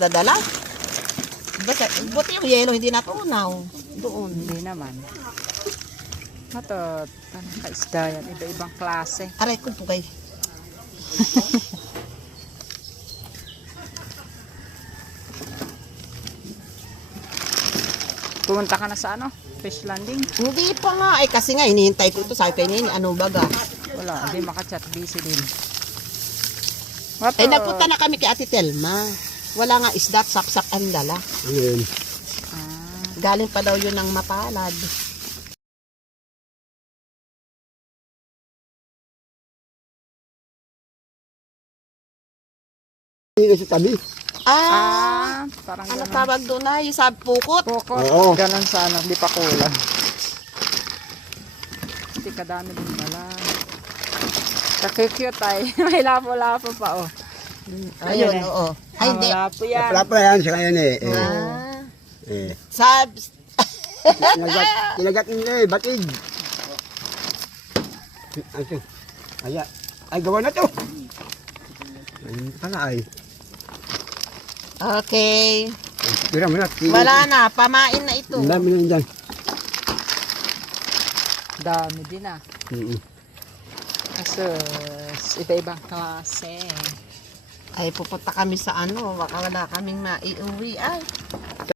Dadala? Basta, buti yung yelo hindi natunaw. Doon. Hindi naman. Ito, tanong kaisda yan. Iba-ibang klase. Aray ko tugay. Pumunta ka na sa ano? Fish landing? Hindi pa nga. Eh kasi nga, hinihintay ko ito. Sabi kayo nini, ano baga? Wala, hindi makachat. Busy din. Eh nagpunta na kami kay Ate Telma. Wala nga isda at sapsak ang dala. Ayun. Galing pa daw yun ng Mapalad. Hindi sa tabi. Parang Ano ganun. tawag doon na? Yung sabi pukot. Pukot. Oo. Ganun sana, di pa kulang. Hindi kadami din pala. Kakicute ay. May lapo-lapo pa, oh. Ayun, eh. oo. Ay, hindi. Lapo yan. Pala yan sa ngayon eh. Ah. Eh. Tinagat nila eh, batid. Ay, gawa na to. Ayun pala ay. Okay. Tira mo na. Wala na. Pamain na ito. Ang dami na dyan. Dami din, ah. Asus, iba-ibang klase. Ay, pupunta kami sa ano. Baka wala kaming maiuwi. Ay.